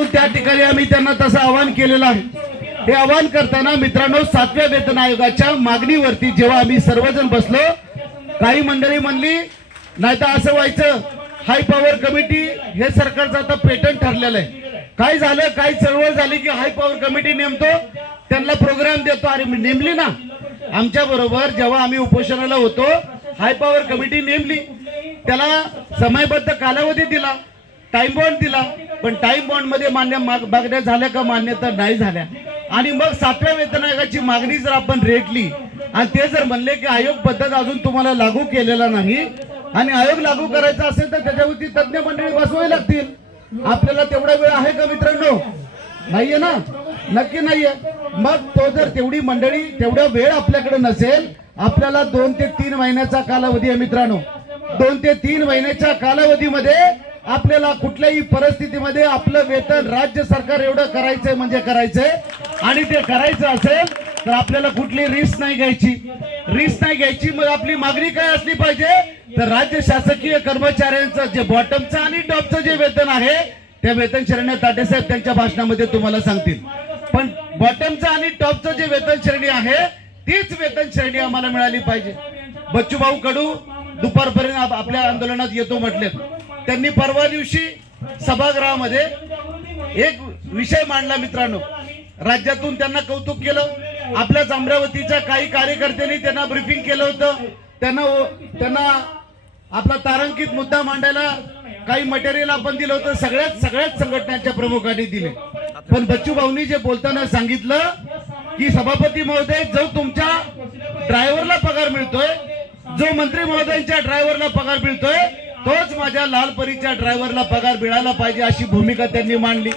त्या ठिकाणी आम्ही त्यांना तसं आवाहन केलेलं आहे. हे आवाहन करताना मित्रांनो सातव्या वेतन आयोगाच्या मागणीवरती जेव्हा आम्ही सर्वजण बसलो काही मंडळी म्हणली नाही तर असं व्हायचं हाय पॉवर कमिटी हे सरकारचं आता पेटंट ठरलेलं आहे. काय झालं काय चळवळ झाली की हाय पॉवर कमिटी नेमतो? त्यांना प्रोग्राम देतो. अरे नेमली ना. आमच्या बरोबर जेव्हा आम्ही उपोषणाला होतो हाय पॉवर कमिटी नेमली. त्याला समयबद्ध कालावधी दिला. टाइम बॉन्ड दिला पण टाइम बॉन्डमध्ये मान्य माग- मागण्या झाल्या का मान्यता नाही झाल्या. आणि मग सातव्या वेतन आयोगाची मागणी जर आपण रेटली आणि ते जर म्हणले की आयोग पद्धत अजून तुम्हाला लागू केलेला नाही आणि आयोग लागू करायचा असेल तर त्याच्यावरती तज्ज्ञ मंडळी बसवावी लागतील. आपल्याला तेवढा वेळ आहे का मित्रांनो? नाहीये ना? नक्की नाहीये. मग तो जर तेवढी मंडळी तेवढा वेळ आपल्याकडे नसेल आपल्याला दोन ते तीन महिन्याचा कालावधी आहे मित्रांनो. दोन ते तीन महिन्याच्या कालावधीमध्ये आपल्याला कुठल्याही परिस्थितीमध्ये आपलं वेतन राज्य सरकार एवढं करायचंय म्हणजे करायचंय. आणि ते करायचं असेल तर आपल्याला कुठली रिस्क नाही घ्यायची. रिस्क नाही घ्यायची मग आपली मागणी काय असली पाहिजे? तर राज्य शासकीय कर्मचाऱ्यांचं जे बॉटमचं आणि टॉपचं जे वेतन आहे त्या वेतन श्रेणी ताटेसाहेब त्यांच्या भाषणामध्ये तुम्हाला सांगतील. पण बॉटमचं आणि टॉपचं जे वेतन श्रेणी आहे तीच वेतन श्रेणी आम्हाला मिळाली पाहिजे. बच्चूभाऊ कडू दुपारपर्यंत आपल्या आंदोलनात येतो म्हटले त्यांनी परवा दिवशी सभागृहामध्ये एक विषय मांडला मित्रांनो. राज्यातून त्यांना कौतुक केलं. आपल्याच अमरावतीच्या काही कार्यकर्त्यांनी त्यांना ब्रिफिंग केलं होतं. त्यांना त्यांना आपला तारांकित मुद्दा मांडायला काही मटेरियल आपण दिलं होतं. सगळ्याच सगळ्याच संघटनांच्या प्रमुखांनी दिले. पण बच्चू भाऊनी जे बोलताना सांगितलं की सभापती महोदय जो तुमच्या ड्रायव्हरला पगार मिळतोय जो मंत्री महोदयांच्या ड्रायव्हरला पगार मिळतोय तोच माझ्या लालपरीच्या ड्रायव्हरला पगार मिळाला पाहिजे अशी भूमिका त्यांनी मांडली.